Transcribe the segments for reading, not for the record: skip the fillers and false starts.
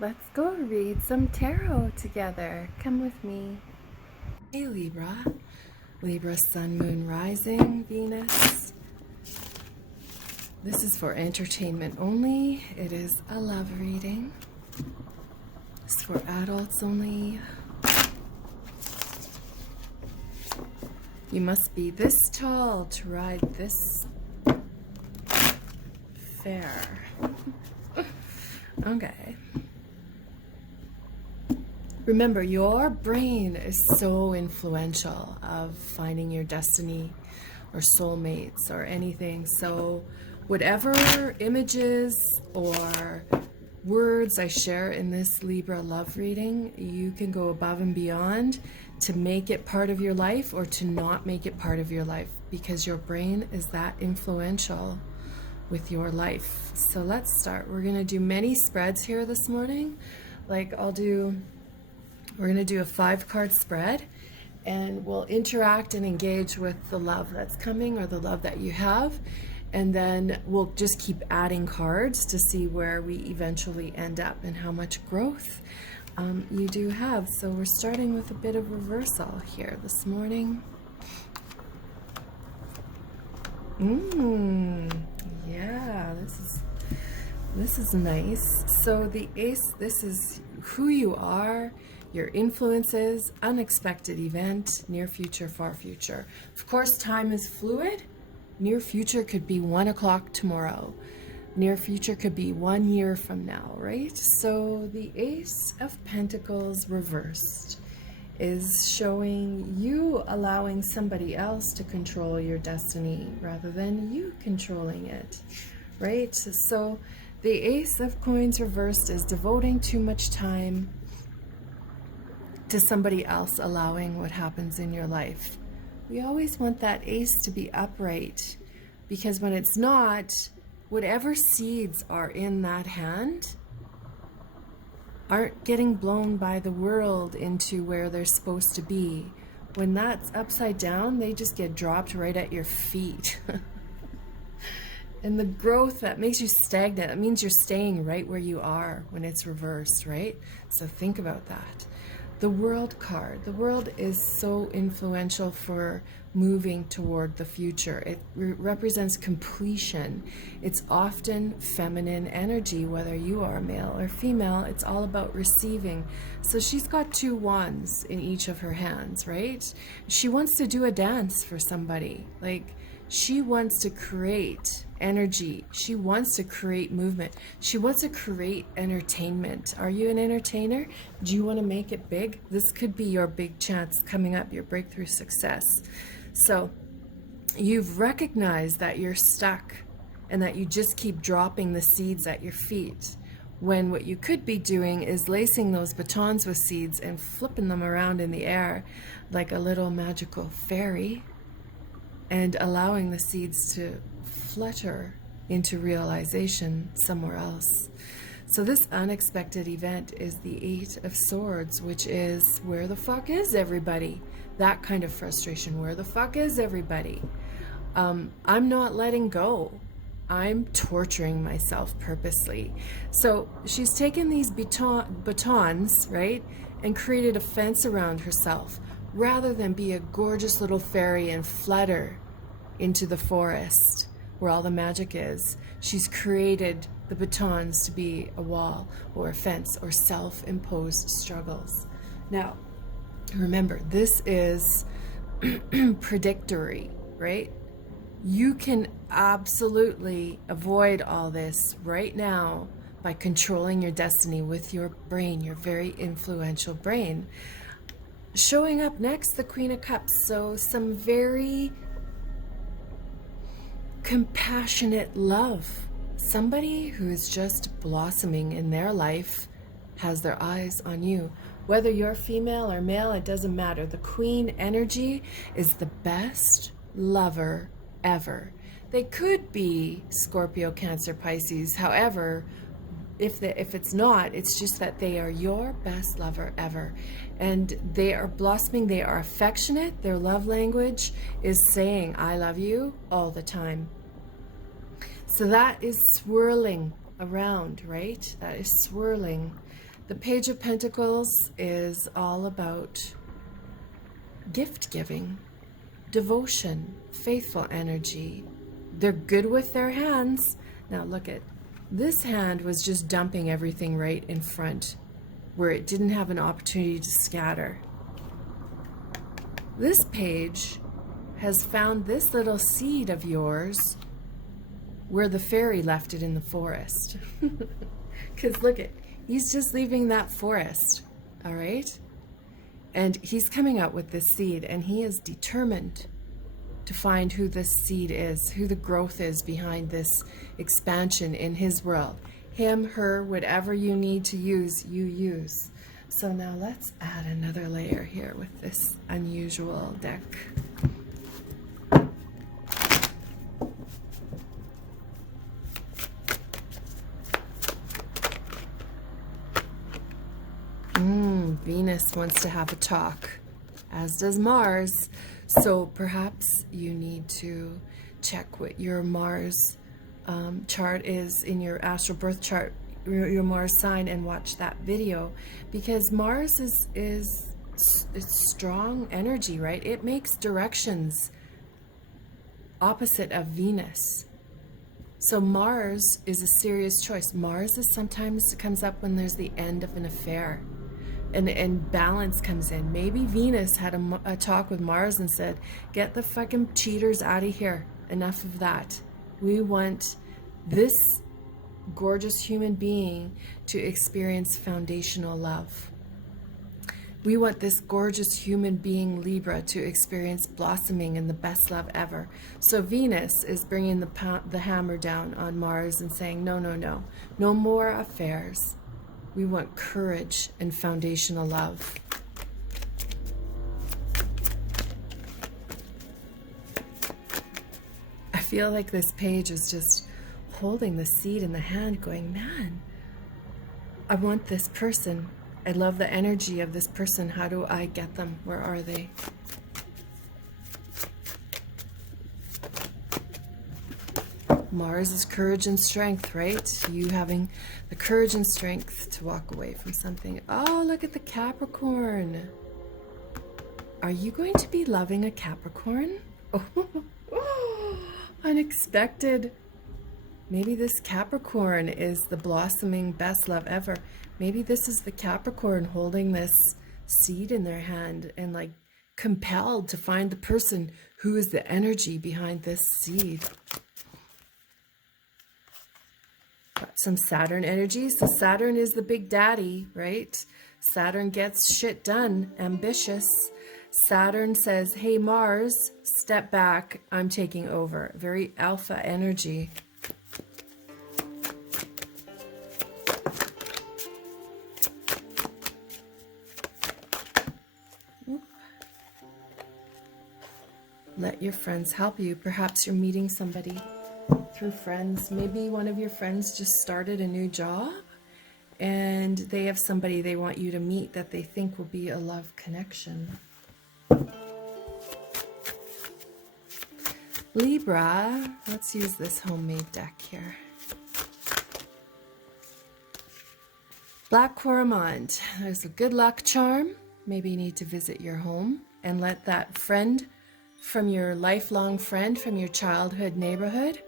Let's go read some tarot together. Come with me. Hey Libra. Libra, Sun, Moon, Rising, Venus. This is for entertainment only. It is a love reading. It's for adults only. You must be this tall to ride this fair. Okay. Remember, your brain is so influential of finding your destiny or soulmates or anything. So whatever images or words I share in this Libra love reading, you can go above and beyond to make it part of your life or to not make it part of your life, because your brain is that influential with your life. So let's start. We're going to do many spreads here this morning. We're going to do a 5-card spread, and we'll interact and engage with the love that's coming or the love that you have. And then we'll just keep adding cards to see where we eventually end up and how much growth you do have. So we're starting with a bit of reversal here this morning. Yeah, this is nice. So the ace, this is who you are, your influences, unexpected event, near future, far future. Of course, time is fluid. Near future could be 1 o'clock tomorrow. Near future could be 1 year from now, right? So the Ace of Pentacles reversed is showing you allowing somebody else to control your destiny rather than you controlling it, right? So the Ace of Coins reversed is devoting too much time to somebody else allowing what happens in your life. We always want that ace to be upright, because when it's not, whatever seeds are in that hand aren't getting blown by the world into where they're supposed to be. When that's upside down, they just get dropped right at your feet. And the growth that makes you stagnant, that means you're staying right where you are when it's reversed, right? So think about that. The World card. The World is so influential for moving toward the future. It represents completion. It's often feminine energy, whether you are male or female. It's all about receiving. So she's got 2 wands in each of her hands, right? She wants to do a dance for somebody. Like, she wants to create energy. She wants to create movement. She wants to create entertainment. Are you an entertainer? Do you want to make it big? This could be your big chance coming up, your breakthrough success. So you've recognized that you're stuck and that you just keep dropping the seeds at your feet, when what you could be doing is lacing those batons with seeds and flipping them around in the air like a little magical fairy, and allowing the seeds to flutter into realization somewhere else. So this unexpected event is the 8 of Swords, which is, where the fuck is everybody? That kind of frustration. Where the fuck is everybody? I'm not letting go. I'm torturing myself purposely. So she's taken these batons, right, and created a fence around herself, rather than be a gorgeous little fairy and flutter into the forest where all the magic is. She's created the batons to be a wall or a fence or self-imposed struggles. Now, remember, this is predictory, right? You can absolutely avoid all this right now by controlling your destiny with your brain, your very influential brain. Showing up next, the Queen of Cups. So some very compassionate love. Somebody who is just blossoming in their life has their eyes on you. Whether you're female or male, it doesn't matter. The Queen energy is the best lover ever. They could be Scorpio, Cancer, Pisces. However, if it's not, it's just that they are your best lover ever. And they are blossoming, they are affectionate. Their love language is saying, I love you all the time. So that is swirling around, right? That is swirling. The Page of Pentacles is all about gift giving, devotion, faithful energy. They're good with their hands. Now look at this hand was just dumping everything right in front where it didn't have an opportunity to scatter. This page has found this little seed of yours where the fairy left it in the forest. Because look at, he's just leaving that forest, all right? And he's coming out with this seed, and he is determined to find who this seed is, who the growth is behind this expansion in his world. Him, her, whatever you need to use, you use. So now let's add another layer here with this unusual deck. Venus wants to have a talk, as does Mars. So perhaps you need to check what your Mars chart is in your astral birth chart, your Mars sign, and watch that video, because Mars is it's strong energy, right? It makes directions opposite of Venus. So Mars is a serious choice. Mars is sometimes comes up when there's the end of an affair. And balance comes in. Maybe Venus had a talk with Mars and said, get the fucking cheaters out of here. Enough of that. We want this gorgeous human being to experience foundational love. We want this gorgeous human being, Libra, to experience blossoming and the best love ever. So Venus is bringing the hammer down on Mars and saying, no, no, no. No more affairs. We want courage and foundational love. I feel like this page is just holding the seed in the hand going, man, I want this person. I love the energy of this person. How do I get them? Where are they? Mars is courage and strength, right? You having the courage and strength to walk away from something. Oh, look at the Capricorn. Are you going to be loving a Capricorn? Oh, unexpected. Maybe this Capricorn is the blossoming best love ever. Maybe this is the Capricorn holding this seed in their hand and like compelled to find the person who is the energy behind this seed. Got some Saturn energy. So Saturn is the big daddy, right? Saturn gets shit done, ambitious. Saturn says, hey, Mars, step back. I'm taking over. Very alpha energy. Let your friends help you. Perhaps you're meeting somebody through friends. Maybe one of your friends just started a new job and they have somebody they want you to meet that they think will be a love connection. Libra, let's use this homemade deck here. Black Coromant, there's a good luck charm. Maybe you need to visit your home and let that friend from your lifelong friend from your childhood neighborhood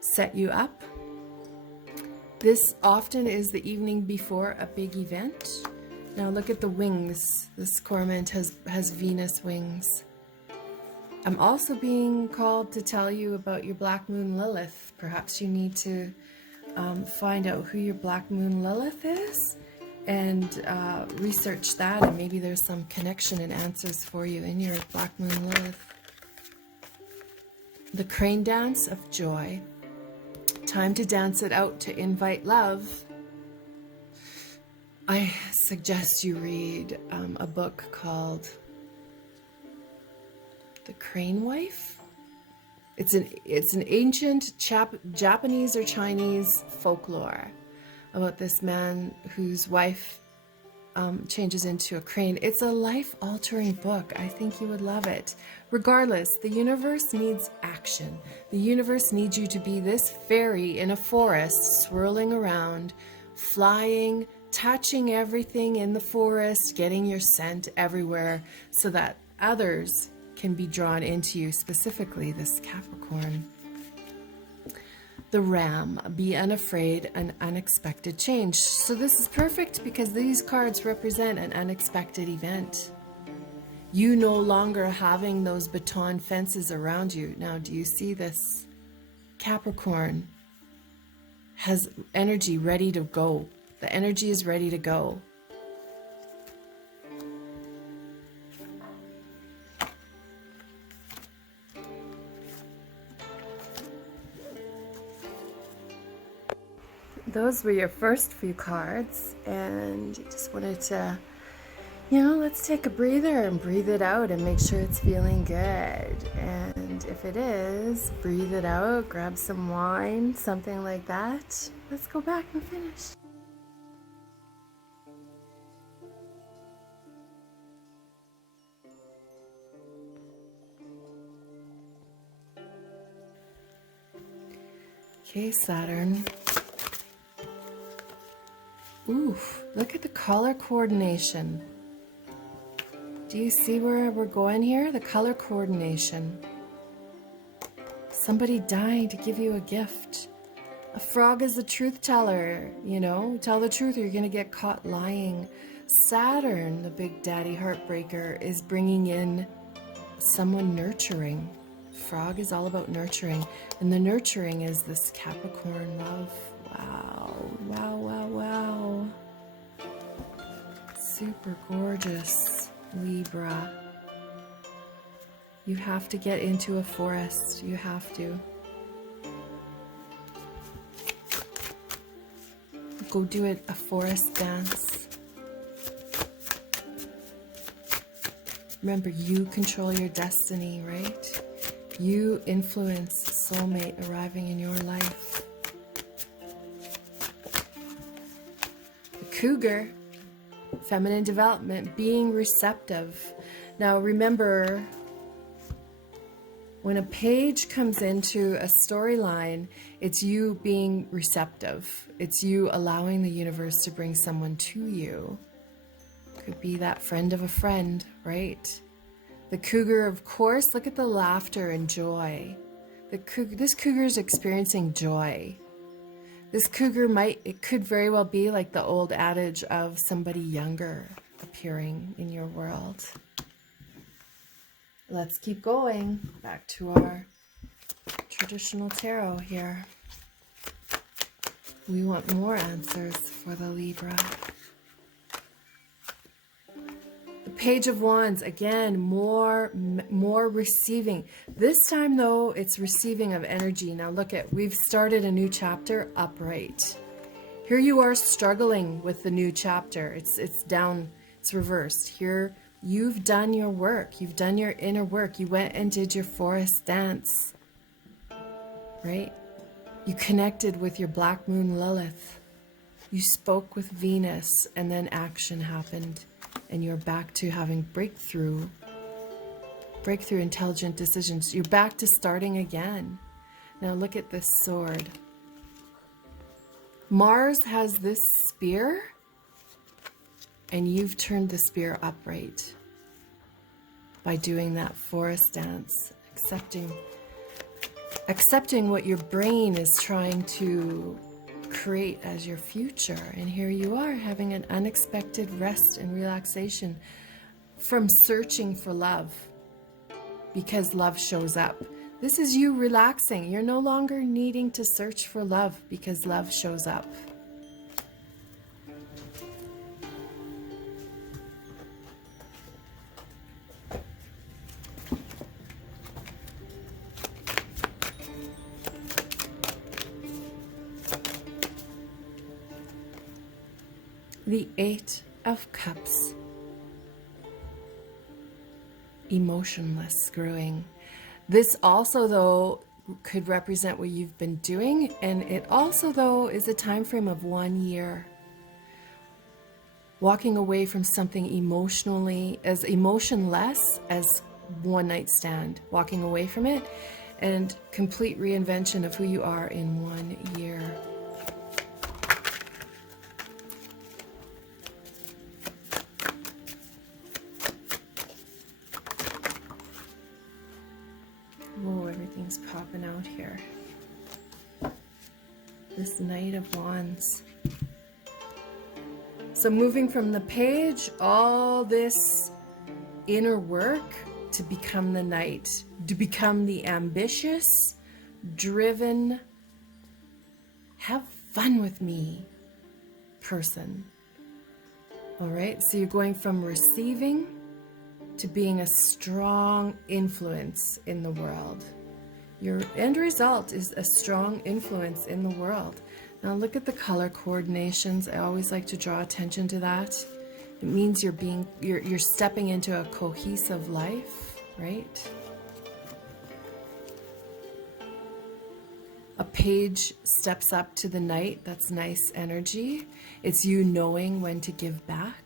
set you up. This often is the evening before a big event. Now look at the wings. This Coromant has Venus wings. I'm also being called to tell you about your Black Moon Lilith. Perhaps you need to find out who your Black Moon Lilith is and research that, and maybe there's some connection and answers for you in your Black Moon Lilith. The crane dance of joy. Time to dance it out to invite love. I suggest you read a book called The Crane Wife. It's an ancient Japanese or Chinese folklore about this man whose wife changes into a crane. It's a life-altering book. I think you would love it. Regardless, the universe needs action. The universe needs you to be this fairy in a forest, swirling around, flying, touching everything in the forest, getting your scent everywhere so that others can be drawn into you, specifically this Capricorn. The Ram, be unafraid, an unexpected change. So this is perfect because these cards represent an unexpected event. You no longer having those baton fences around you. Now, do you see this? Capricorn has energy ready to go. The energy is ready to go. Those were your first few cards, and you just wanted to, let's take a breather and breathe it out and make sure it's feeling good. And if it is, breathe it out, grab some wine, something like that. Let's go back and finish. Okay, Saturn. Oof, look at the color coordination. Do you see where we're going here? The color coordination. Somebody died to give you a gift. A frog is a truth teller, tell the truth or you're going to get caught lying. Saturn, the big daddy heartbreaker, is bringing in someone nurturing. Frog is all about nurturing, and the nurturing is this Capricorn love. Wow, wow, wow, wow. Super gorgeous, Libra. You have to get into a forest. You have to. Go do it, a forest dance. Remember, you control your destiny, right? You influence soulmate arriving in your life. The cougar, feminine development, being receptive. Now remember, when a page comes into a storyline, it's you being receptive. It's you allowing the universe to bring someone to you. Could be that friend of a friend, right? The cougar, of course, look at the laughter and joy. This cougar is experiencing joy. This cougar it could very well be like the old adage of somebody younger appearing in your world. Let's keep going back to our traditional tarot here. We want more answers for the Libra. The Page of Wands, again, more receiving. This time, though, it's receiving of energy. Now look we've started a new chapter upright. Here you are struggling with the new chapter. It's down, it's reversed. Here, you've done your work. You've done your inner work. You went and did your forest dance, right? You connected with your black moon Lilith. You spoke with Venus, and then action happened. And you're back to having breakthrough intelligent decisions. You're back to starting again. Now look at this sword. Mars has this spear, and you've turned the spear upright by doing that forest dance, accepting what your brain is trying to create as your future. And here you are having an unexpected rest and relaxation from searching for love, because love shows up. This is you relaxing. You're no longer needing to search for love because love shows up. The Eight of Cups. Emotionless, growing. This also, though, could represent what you've been doing, and it also, though, is a time frame of 1 year. Walking away from something emotionally, as emotionless as one night stand. Walking away from it, and complete reinvention of who you are in 1 year. coming out here. This Knight of Wands. So moving from the page, all this inner work to become the Knight, to become the ambitious, driven, have fun with me person. All right, so you're going from receiving to being a strong influence in the world. Your end result is a strong influence in the world. Now look at the color coordinations. I always like to draw attention to that. It means you're stepping into a cohesive life, right? A page steps up to the Knight. That's nice energy. It's you knowing when to give back.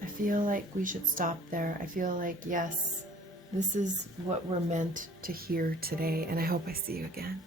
I feel like we should stop there. I feel like, yes, this is what we're meant to hear today, and I hope I see you again.